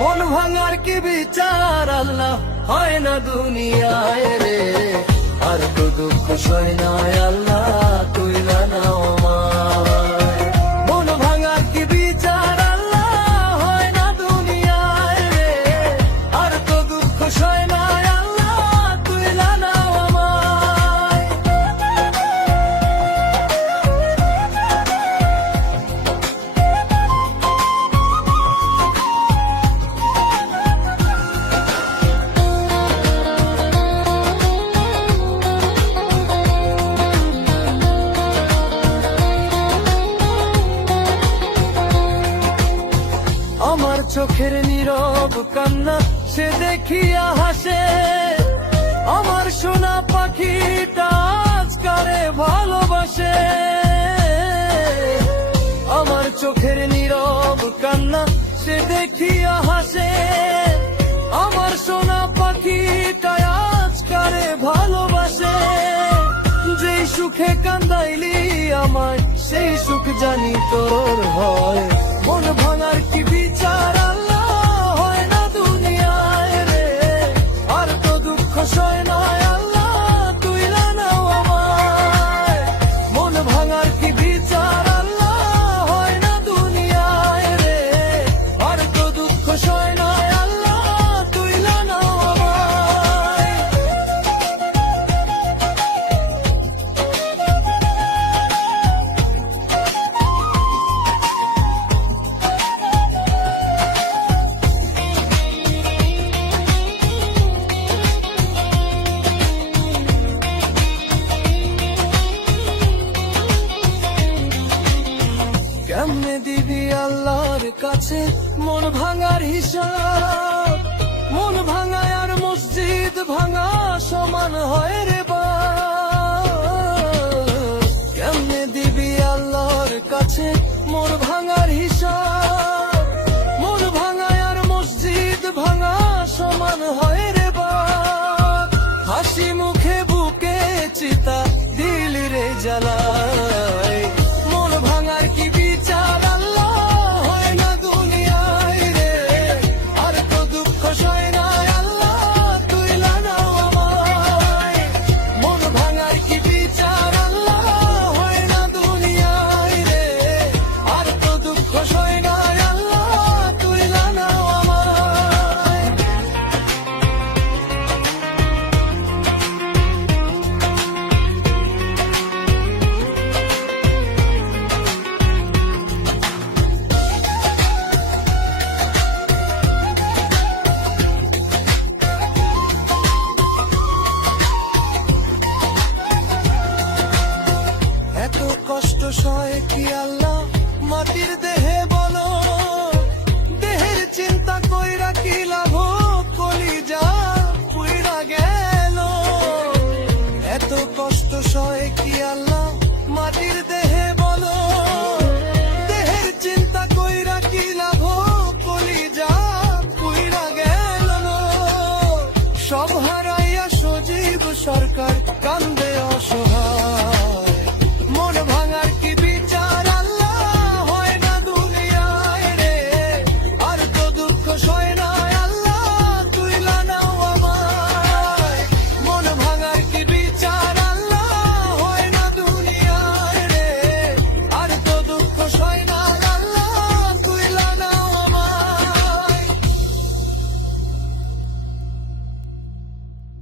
মন ভাঙার কি বিচার আল্লাহ হয় না দুনিয়ায় রে, আর তো দুঃখ সয় না আল্লাহ তুইলা নাও আমায়। মন ভাঙার কি বিচার আল্লাহ হয় না দুনিয়ায় রে, আর তো দুঃখ সয় না আল্লাহ তুইলা নাও আমায়। আমার চোখের নীরব কান্না সে দেখিয়া হাসে, আমার সোনা পাখিটা আজকারে ভালোবাসে। আমার চোখের নীরব কান্না সে দেখিয়া হাসে, আমার সোনা পাখিটা আজকারে ভালোবাসে। যেই সুখে কান্দাইলি আমায় সেই সুখ জানি তোর হয়। মন ভাঙার কি বিচার আল্লাহ হয় না দুনিয়ায় রে, আর তো দুঃখ সয় না আল্লাহ তুইলা নাও আমায়। মন ভাঙার কি বিচার আল্লাহ হয় না দুনিয়ায় রে, আর তো দুঃখ সয় না আল্লাহ তুইলা নাও আমায়। কেমনে দিবি আল্লাহর কাছে মন ভাঙার হিসাব, মন ভাঙা আর মসজিদ ভাঙা সমান হয় রে বাপ। কেমনে দিবি আল্লাহর কাছে মন ভাঙার হিসাব, মন ভাঙা আর মসজিদ ভাঙা সমান হয়।